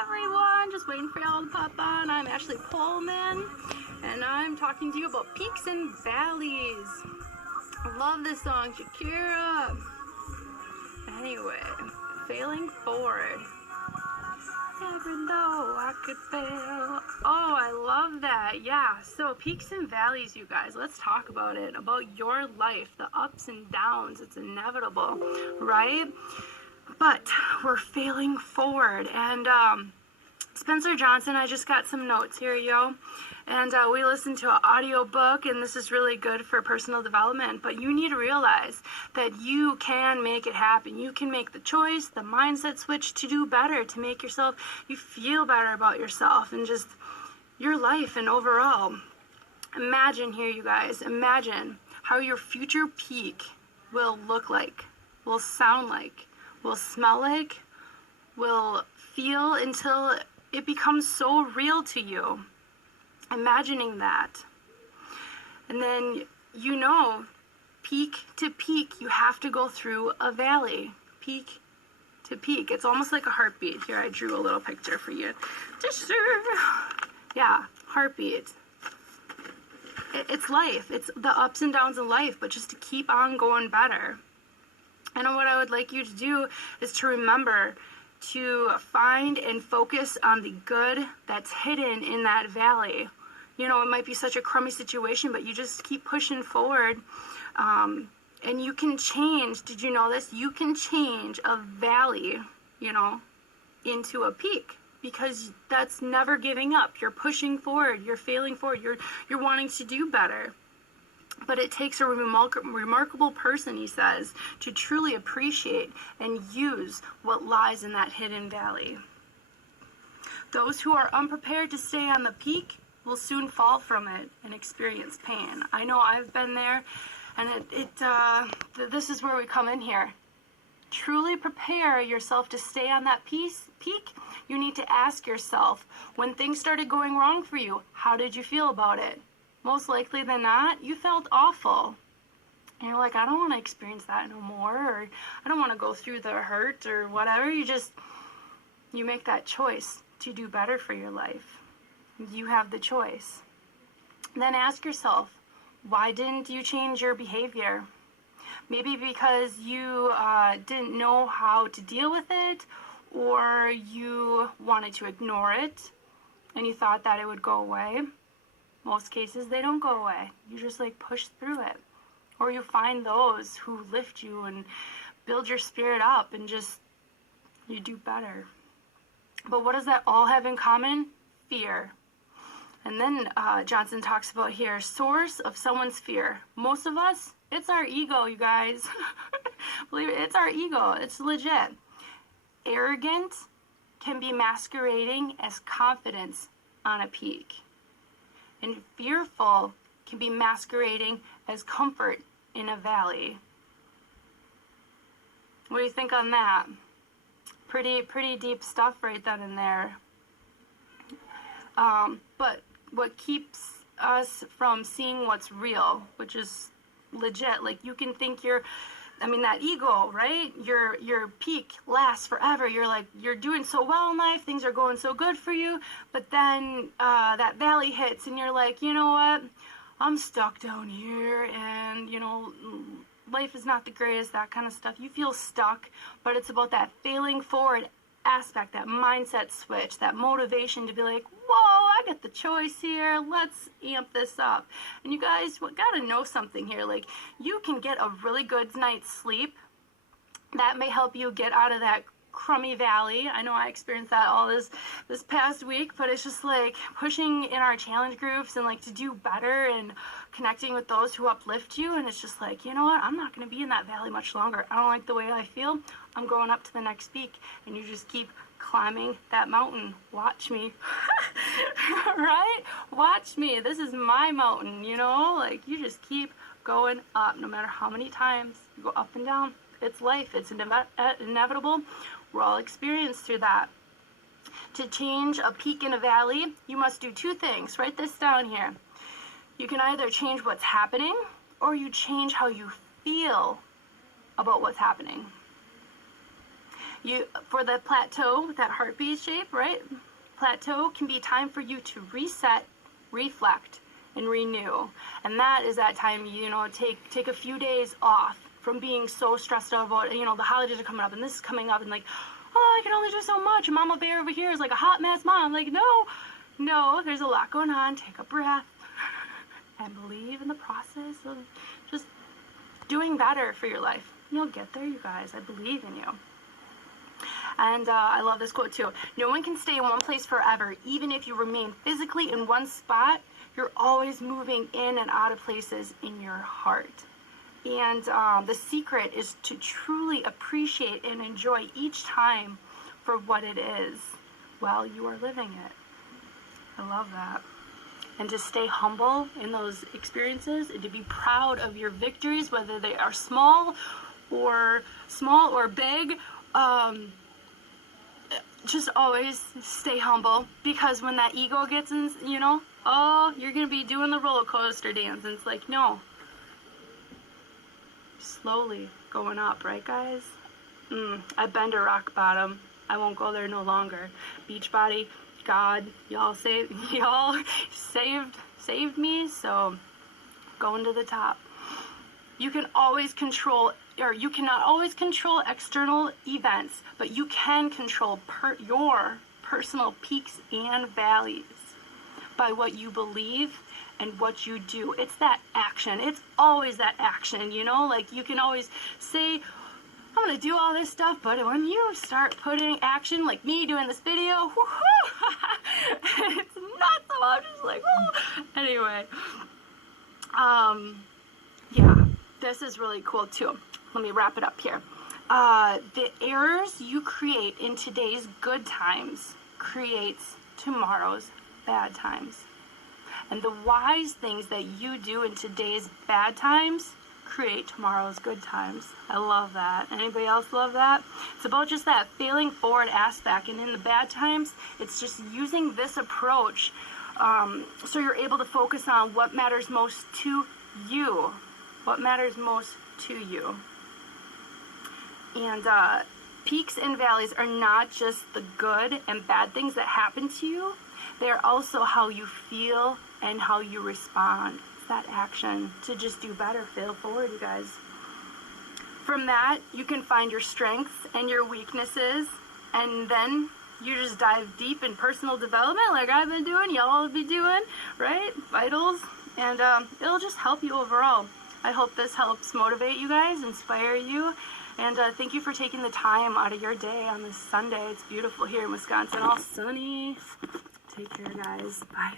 everyone, just waiting for y'all to pop on. I'm Ashley Pullman, and I'm talking to you about peaks and valleys. I love this song, Shakira. Anyway, failing forward. Never though I could fail. Oh, I love that. Yeah, so peaks and valleys, you guys. Let's talk about it, about your life, the ups and downs. It's inevitable, right? But we're failing forward. And Spencer Johnson, I just got some notes here, yo. And we listened to an audio book, and this is really good for personal development. But you need to realize that you can make it happen. You can make the choice, the mindset switch to do better, to make you feel better about yourself and just your life and overall. Imagine here, you guys, imagine how your future peak will look like, will sound like, will smell like, will feel until it becomes so real to you. Imagining that. And then, peak to peak, you have to go through a valley. Peak to peak. It's almost like a heartbeat. Here, I drew a little picture for you. Yeah, heartbeat. It's life. It's the ups and downs of life, but just to keep on going better. And what I would like you to do is to remember to find and focus on the good that's hidden in that valley. It might be such a crummy situation, but you just keep pushing forward. And you can change, did you know this? You can change a valley, into a peak, because that's never giving up. You're pushing forward, you're failing forward, you're wanting to do better. But it takes a remarkable person, he says, to truly appreciate and use what lies in that hidden valley. Those who are unprepared to stay on the peak will soon fall from it and experience pain. I know I've been there, and this is where we come in here. Truly prepare yourself to stay on that peak. You need to ask yourself, when things started going wrong for you, how did you feel about it? Most likely than not, you felt awful. And you're like, I don't want to experience that no more, or I don't want to go through the hurt or whatever. You make that choice to do better for your life. You have the choice. Then ask yourself, why didn't you change your behavior? Maybe because you didn't know how to deal with it, or you wanted to ignore it, and you thought that it would go away. Most cases, they don't go away. You just push through it. Or you find those who lift you and build your spirit up, and you do better. But what does that all have in common? Fear. And then Johnson talks about here, source of someone's fear. Most of us, it's our ego, you guys. Believe it, it's our ego. It's legit. Arrogant can be masquerading as confidence on a peak. And fearful can be masquerading as comfort in a valley. What do you think on that? Pretty deep stuff right then and there. But what keeps us from seeing what's real, which is legit, you can think that ego, right? Your peak lasts forever. You're doing so well in life, things are going so good for you, but then that valley hits and you're like, you know what? I'm stuck down here, and life is not the greatest, that kind of stuff. You feel stuck, but it's about that failing forward aspect, that mindset switch, that motivation to be like, whoa, I got the choice here, let's amp this up. And you guys gotta know something here. You can get a really good night's sleep. That may help you get out of that crummy valley. I know I experienced that all this past week, but it's just pushing in our challenge groups and to do better and connecting with those who uplift you. And it's just you know what, I'm not going to be in that valley much longer. I don't like the way I feel. I'm going up to the next peak. And you just keep climbing that mountain. Watch me. Right? Watch me. This is my mountain, you just keep going up no matter how many times you go up and down. It's life. It's inevitable. We're all experienced through that. To change a peak in a valley, you must do two things. Write this down here. You can either change what's happening, or you change how you feel about what's happening. For the plateau, that heartbeat shape, right? Plateau can be time for you to reset, reflect, and renew. And that is that time, take a few days off from being so stressed out about, the holidays are coming up and this is coming up and like, oh, I can only do so much. And Mama Bear over here is like a hot mess mom. Like, no, there's a lot going on. Take a breath and believe in the process of just doing better for your life. You'll get there, you guys. I believe in you. And I love this quote too. No one can stay in one place forever. Even if you remain physically in one spot, you're always moving in and out of places in your heart. And the secret is to truly appreciate and enjoy each time for what it is while you are living it. I love that. And to stay humble in those experiences and to be proud of your victories, whether they are small or big. Just always stay humble, because when that ego gets in, oh, you're going to be doing the roller coaster dance. And it's like, no. Slowly going up, right, guys? I've been to rock bottom. I won't go there no longer. Beachbody, God, y'all saved me, so going to the top. You can always control, or you cannot always control external events, but you can control your personal peaks and valleys by what you believe and what you do. It's that action. It's always that action, like you can always say, I'm going to do all this stuff, but when you start putting action, like me doing this video, it's not so, I'm just like, oh. Anyway, yeah, this is really cool too. Let me wrap it up here. The errors you create in today's good times creates tomorrow's bad times. And the wise things that you do in today's bad times create tomorrow's good times. I love that. Anybody else love that? It's about just that failing forward aspect. And in the bad times, it's just using this approach so you're able to focus on what matters most to you. What matters most to you. And peaks and valleys are not just the good and bad things that happen to you. They're also how you feel and how you respond. It's that action to just do better, fail forward, you guys. From that, you can find your strengths and your weaknesses, and then you just dive deep in personal development like I've been doing, y'all will be doing, right? Vitals, and it'll just help you overall. I hope this helps motivate you guys, inspire you, and thank you for taking the time out of your day on this Sunday. It's beautiful here in Wisconsin, all sunny. Take care, guys. Bye.